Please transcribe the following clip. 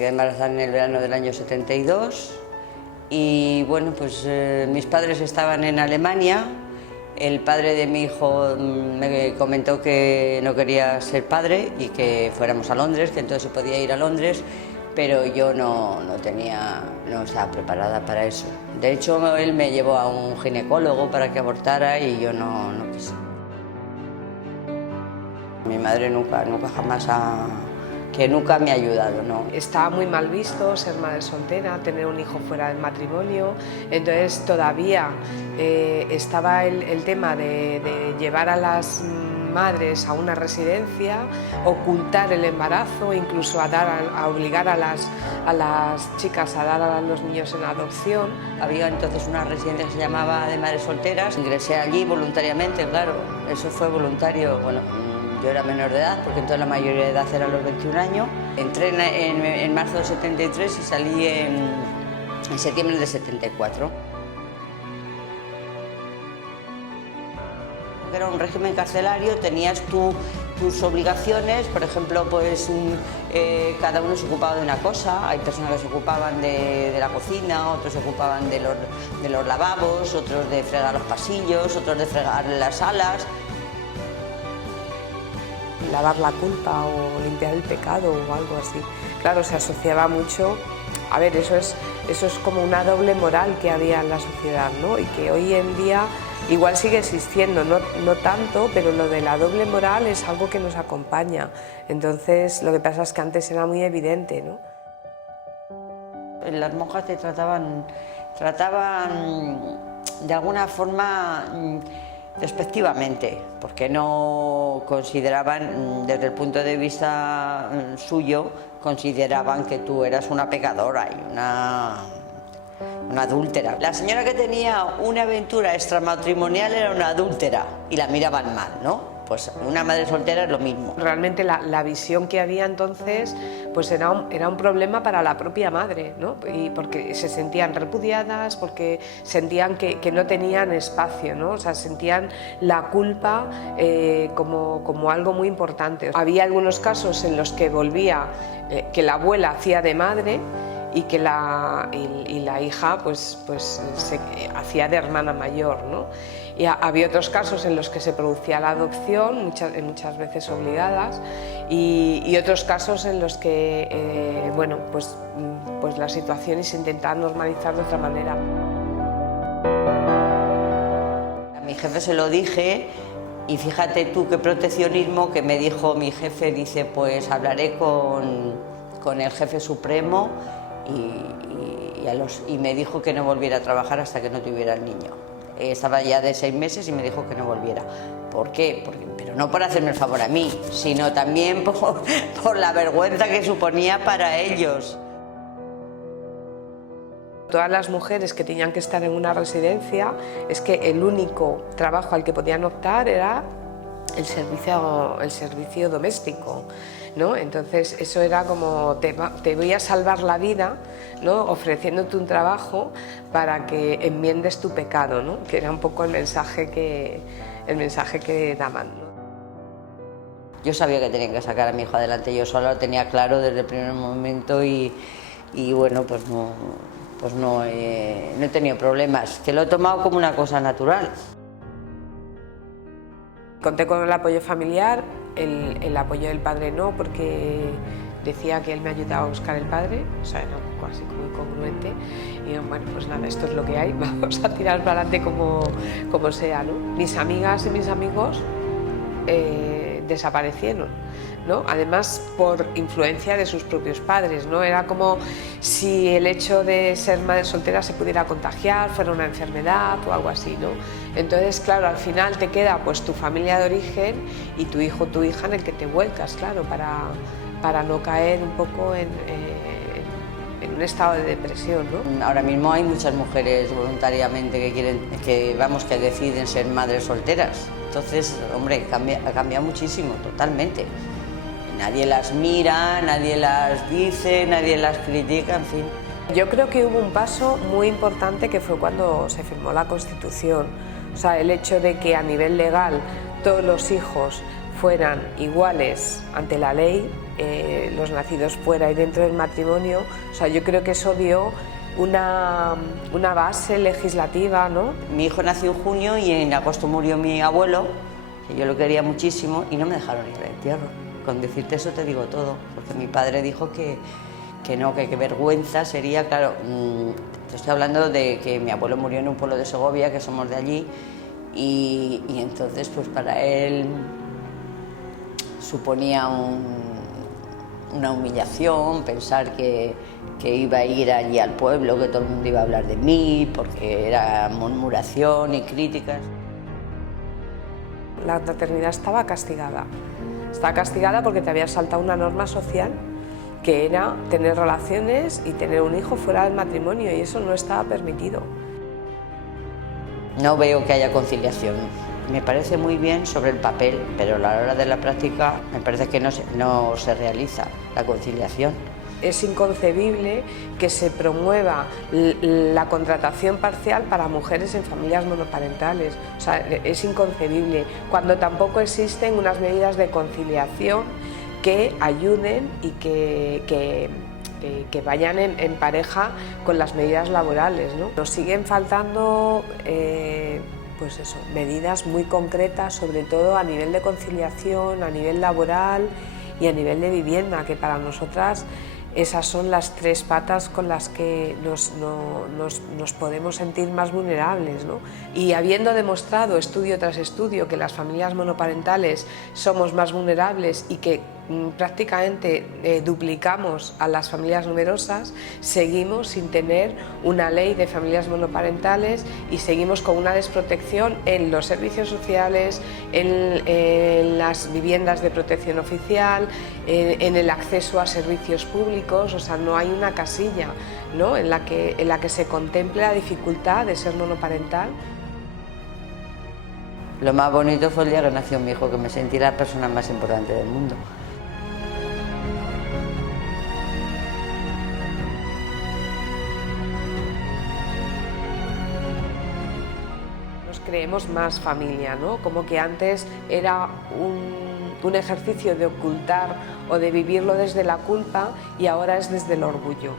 quedé embarazada en el verano del año 72 y bueno, pues mis padres estaban en Alemania. El padre de mi hijo me comentó que no quería ser padre y que fuéramos a Londres, que entonces se podía ir a Londres, pero yo no estaba preparada para eso. De hecho, él me llevó a un ginecólogo para que abortara y yo no quise. Mi madre nunca jamás nunca me ha ayudado, ¿no? Estaba muy mal visto ser madre soltera, tener un hijo fuera del matrimonio, entonces todavía estaba el tema de llevar a las madres a una residencia, ocultar el embarazo, incluso a obligar a las chicas a dar a los niños en adopción. Había entonces una residencia que se llamaba de madres solteras, ingresé allí voluntariamente, claro, eso fue voluntario, bueno. Yo era menor de edad, porque entonces la mayoría de edad era a los 21 años. Entré en marzo del 73 y salí en septiembre del 74. Era un régimen carcelario, tenías tus obligaciones, por ejemplo, pues cada uno se ocupaba de una cosa. Hay personas que se ocupaban de la cocina, otros se ocupaban de los lavabos, otros de fregar los pasillos, otros de fregar las salas. Lavar la culpa o limpiar el pecado o algo así. Claro, se asociaba mucho, a ver, eso es como una doble moral que había en la sociedad, ¿no? Y que hoy en día igual sigue existiendo, no tanto, pero lo de la doble moral es algo que nos acompaña. Entonces, lo que pasa es que antes era muy evidente, ¿no? Las monjas te trataban de alguna forma despectivamente, porque no consideraban, desde el punto de vista suyo, consideraban que tú eras una pecadora y una adúltera. La señora que tenía una aventura extramatrimonial era una adúltera y la miraban mal, ¿no? Pues una madre soltera es lo mismo. Realmente la visión que había entonces pues era un problema para la propia madre, ¿no? Y porque se sentían repudiadas, porque sentían que no tenían espacio, ¿no? O sea, sentían la culpa como algo muy importante. Había algunos casos en los que volvía, que la abuela hacía de madre y que la hija pues se hacía de hermana mayor, ¿no? Y había otros casos en los que se producía la adopción, muchas veces obligadas, y otros casos en los que bueno, pues la situación se intentaba normalizar de otra manera. A mi jefe se lo dije y fíjate tú qué proteccionismo que me dijo mi jefe, dice, pues hablaré con el jefe supremo y me dijo que no volviera a trabajar hasta que no tuviera el niño. Estaba ya de 6 meses y me dijo que no volviera. ¿Por qué? Pero no por hacerme el favor a mí, sino también por la vergüenza que suponía para ellos. Todas las mujeres que tenían que estar en una residencia, es que el único trabajo al que podían optar era el servicio doméstico, ¿no? Entonces eso era como te voy a salvar la vida, ¿no? Ofreciéndote un trabajo para que enmiendes tu pecado, ¿no? Que era un poco el mensaje que daban, ¿no? Yo sabía que tenía que sacar a mi hijo adelante, yo solo lo tenía claro desde el primer momento y bueno, pues no he tenido problemas, que lo he tomado como una cosa natural. Conté con el apoyo familiar, el apoyo del padre no, porque decía que él me ayudaba a buscar el padre, o sea, era un poco así como incongruente, y bueno, pues nada, esto es lo que hay, vamos a tirar para adelante como sea, ¿no? Mis amigas y mis amigos desaparecieron, ¿no? Además por influencia de sus propios padres, ¿no? Era como si el hecho de ser madre soltera se pudiera contagiar, fuera una enfermedad o algo así, ¿no? Entonces, claro, al final te queda pues tu familia de origen y tu hijo o tu hija en el que te vuelcas, claro, para no caer un poco en un estado de depresión, ¿no? Ahora mismo hay muchas mujeres voluntariamente que deciden ser madres solteras. Entonces, hombre, ha cambiado muchísimo, totalmente. Nadie las mira, nadie las dice, nadie las critica, en fin. Yo creo que hubo un paso muy importante que fue cuando se firmó la Constitución. O sea, el hecho de que a nivel legal todos los hijos fueran iguales ante la ley, los nacidos fuera y dentro del matrimonio. O sea, yo creo que eso dio una base legislativa, ¿no? Mi hijo nació en junio y en agosto murió mi abuelo, que yo lo quería muchísimo, y no me dejaron ir al entierro. Con decirte eso te digo todo, porque mi padre dijo que no, que qué vergüenza sería, claro, te estoy hablando de que mi abuelo murió en un pueblo de Segovia, que somos de allí, y entonces pues para él suponía una humillación pensar que iba a ir allí al pueblo, que todo el mundo iba a hablar de mí, porque era murmuración y críticas. La maternidad estaba castigada porque te había saltado una norma social que era tener relaciones y tener un hijo fuera del matrimonio, y eso no estaba permitido. No veo que haya conciliación. Me parece muy bien sobre el papel, pero a la hora de la práctica me parece que no se realiza la conciliación. Es inconcebible que se promueva la contratación parcial para mujeres en familias monoparentales. O sea, es inconcebible, cuando tampoco existen unas medidas de conciliación que ayuden y que vayan en pareja con las medidas laborales, ¿no? Nos siguen faltando pues eso, medidas muy concretas, sobre todo a nivel de conciliación, a nivel laboral y a nivel de vivienda, que para nosotras esas son las tres patas con las que nos podemos sentir más vulnerables, ¿no? Y habiendo demostrado estudio tras estudio que las familias monoparentales somos más vulnerables y que prácticamente duplicamos a las familias numerosas, seguimos sin tener una ley de familias monoparentales y seguimos con una desprotección en los servicios sociales, en las viviendas de protección oficial, en el acceso a servicios públicos. O sea, no hay una casilla, ¿no?, en la que se contemple la dificultad de ser monoparental. Lo más bonito fue el día que nació mi hijo, que me sentí la persona más importante del mundo. Creemos más familia, ¿no? Como que antes era un ejercicio de ocultar o de vivirlo desde la culpa, y ahora es desde el orgullo.